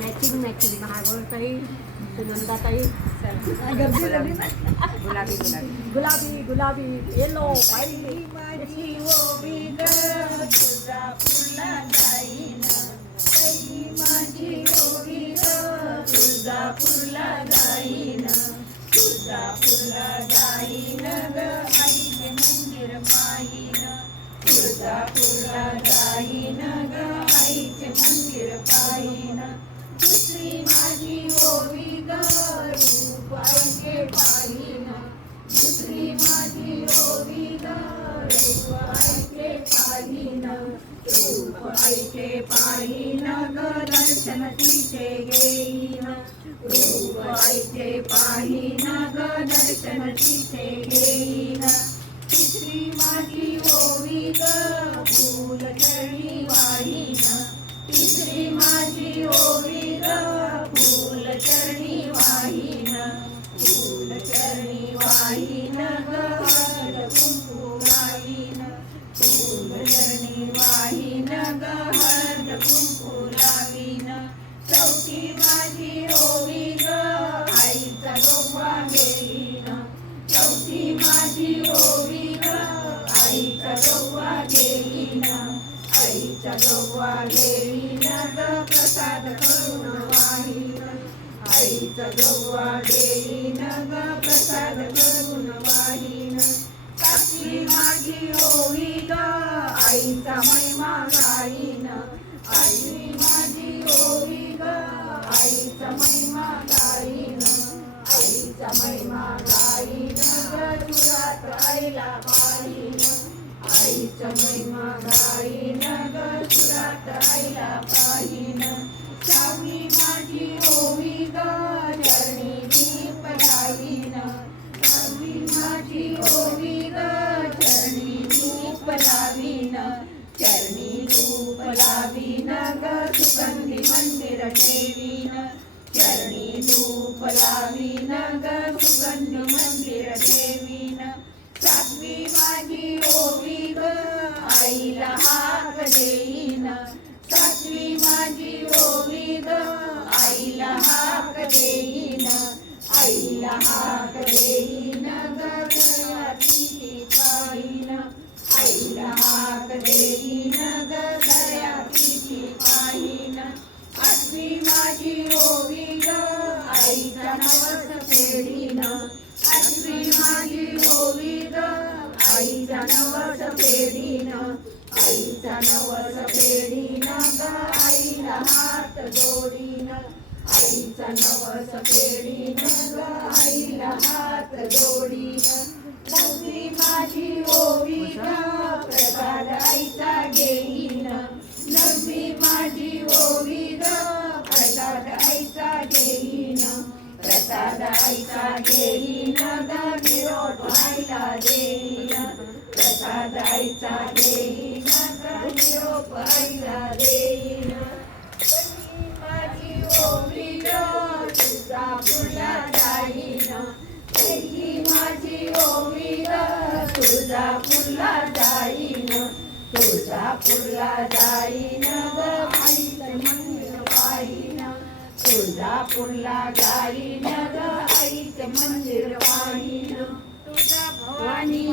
Matching matching. भागवताई सुनंदाताई गुलाबी गुलाबी. गुलाबी गुलाबी. येलो आई माझी तुझा फुला जाईन. आई माझी ओवी ग तुझा फुला जाईन. तुझा फुला जाईन ग आईचे मंदिर पाहिन तुझा फुला दर्शन तिचे घेईन रूप आईचे पाहिन ग दर्शन तिचे घेईन तिसरी माझी ओवी ग फूल चरणी वाहीन तिसरी माझी ओवी ग फूल चरणी वाहीन फूल चरणी वाहीन ग प्रसाद करून वाहिन आईचा डोबा घेईन ग प्रसाद करून वाहिन सातवी माझी होई ग आईचा महिमा गाईन आई माझी होई ग आईचा महिमा गाईन आईचा महिमा गाईन ग तुरात आईला पाहिन आईचा महिमा गाईन ग तुरात लावीन सुगंधी मंदिर ठेवीन चरणी धूप लावीन ग सुगंधी मंदिर ठेवीन सातवी माझी ओवी ग आईला हाक देईन सातवी माझी ओवी ग आईला हाक देईन आईला हाक देईन. आईचा नवस फेडीन आईचा नवस फेडीन ग आईला हात जोडीन आईचा नवस फेडीन ग आईला हात जोडीन. जायचा आईचा घेईन ग निरोप माझी तुझा फुला जाईन. कधी माझी ओवी तुझा फुला जाईन. तुझा फुला जाईन ग मंदिर पाहिन. तुझा ग मंदिर तुझा भवानी